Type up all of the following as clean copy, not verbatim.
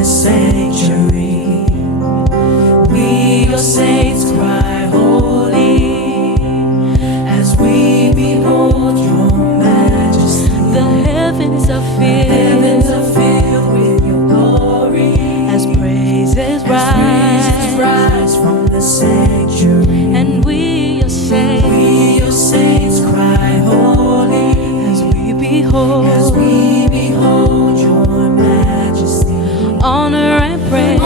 the sanctuary. We, your saints, cry holy as we behold your majesty. The heavens are filled with your glory as praises rise from the sanctuary. And we, your saints, cry holy as we behold your majesty. honor and praise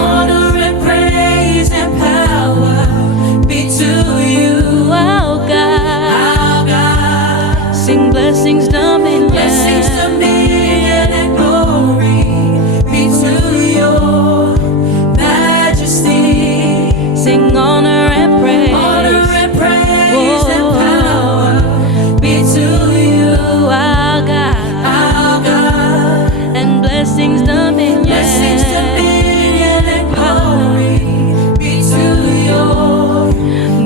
And power be to you, our God. Sing blessings, dominion and glory be to your majesty. sing honor and praise And power be to you, our God. And blessings, dominion and glory be to your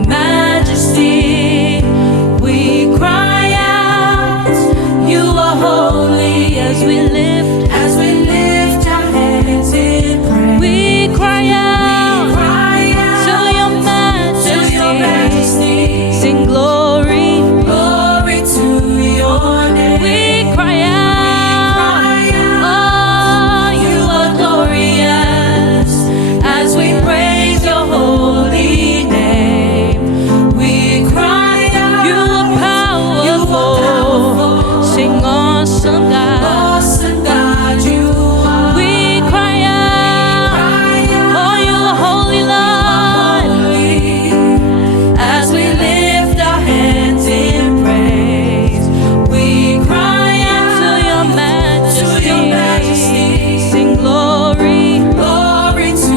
majesty. We cry out, you are holy, as we lift our hands in praise. we cry out to your majesty. sing glory To your name. we cry out oh you are glorious As we praise your holy name, we cry out, you are powerful sing awesome God awesome God, you are. we cry out oh you are holy Lord As we lift our hands in praise, we cry to out your majesty sing glory glory to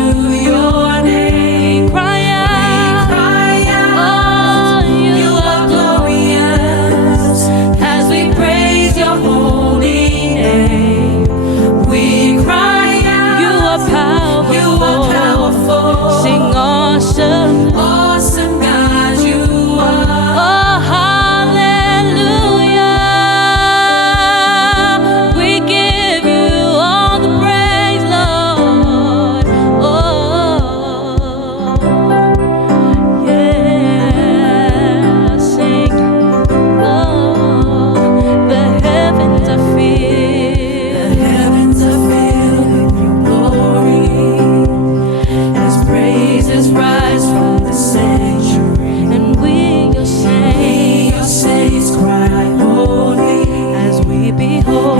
your name. cry out Cry out, oh you are glorious. As we praise your holy name, we cry out, you are powerful sing awesome awesome God, you are. oh hallelujah we give you all the praise Lord oh yeah sing oh the heavens are filled Heavens are filled with your glory as praises rise from the sanctuary. and we your saints Your saints cry holy as we behold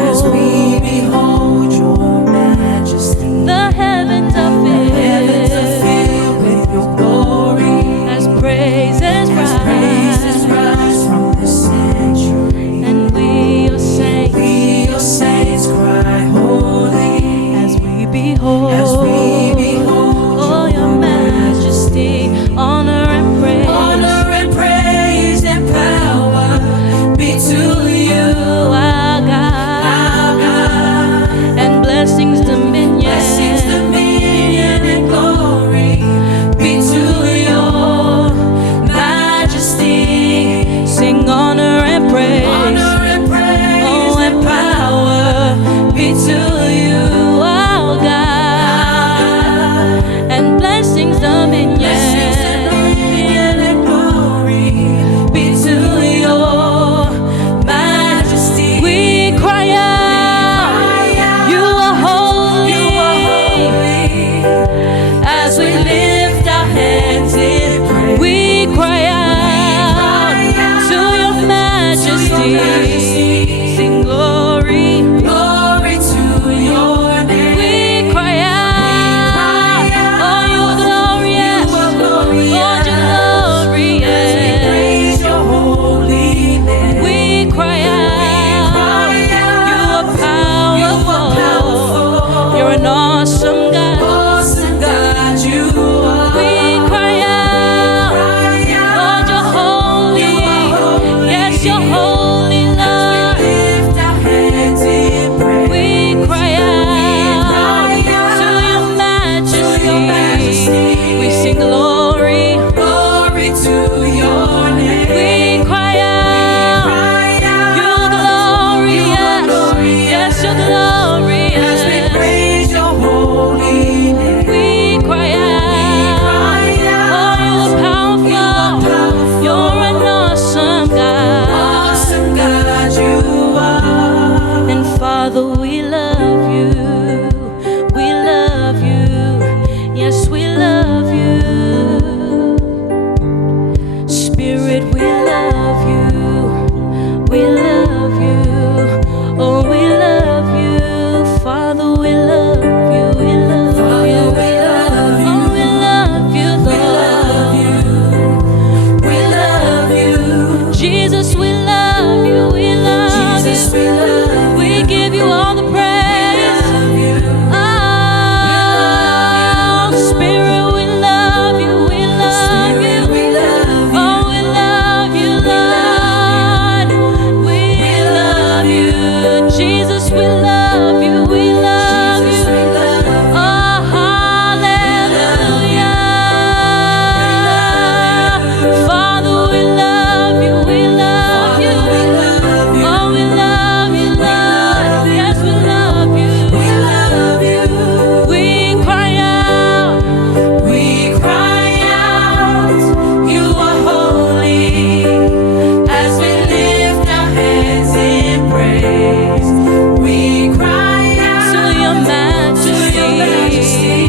your majesty. the heavens are Heavens are filled with your glory as praises praises rise rise from the sanctuary. and we your Saints cry holy as we behold oh your majesty honor and praise and power be to you, our God. And blessings dominion and glory be to your majesty. sing honor and praise Oh, and power be to you, our God.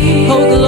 Oh,